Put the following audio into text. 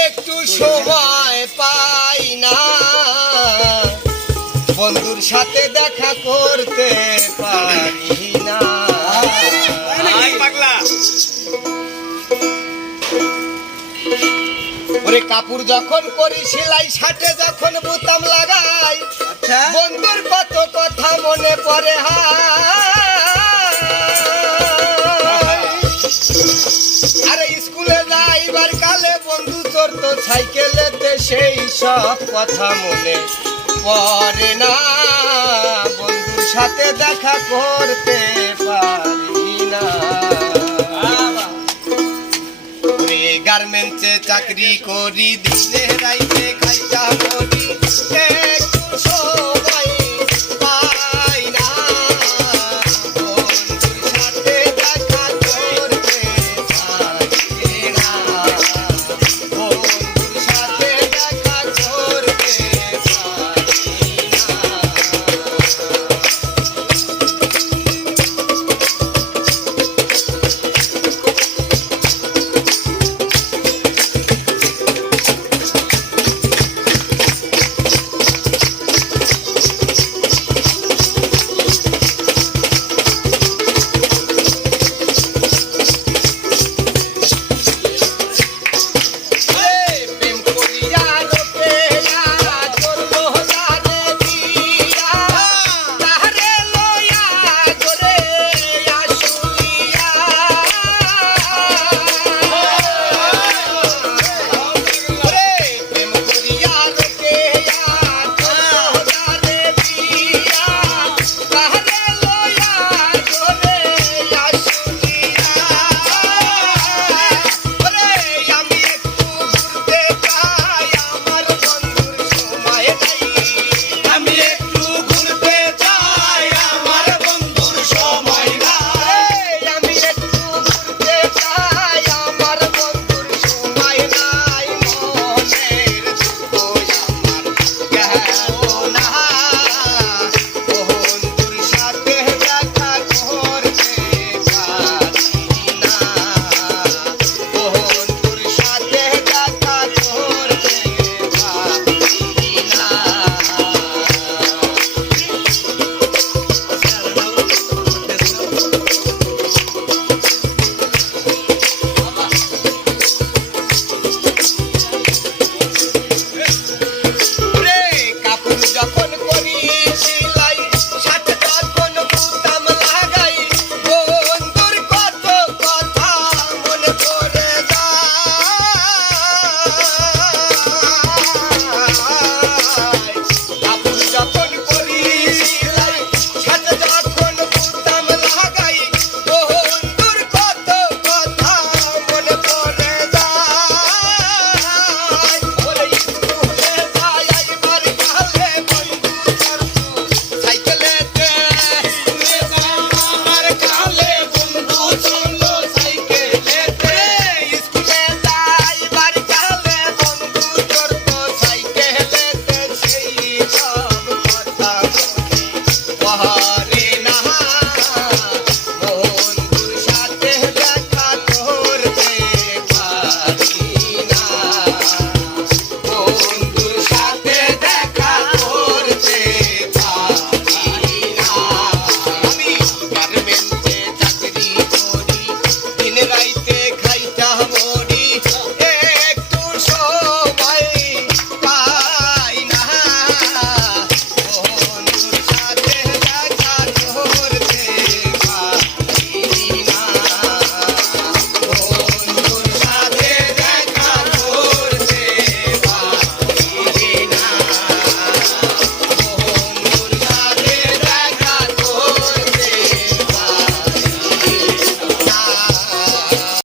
একটু সময় পাই না। বন্ধুর সাথে দেখা করতে পারি না। ওরে কাপড় যখন করি সেলাই সাথে যখন বুতাম লাগাই আচ্ছা। বন্ধুর কত কথা মনে পড়ে হায় চড়তো সাইকেলেতে সেই সব কথা মনে পড়ে না। বন্ধুর সাথে দেখা করতে পারি না। গার্মেন্টসে চাকরি করি দিনে রাইতে খাইতা করি स्वाहा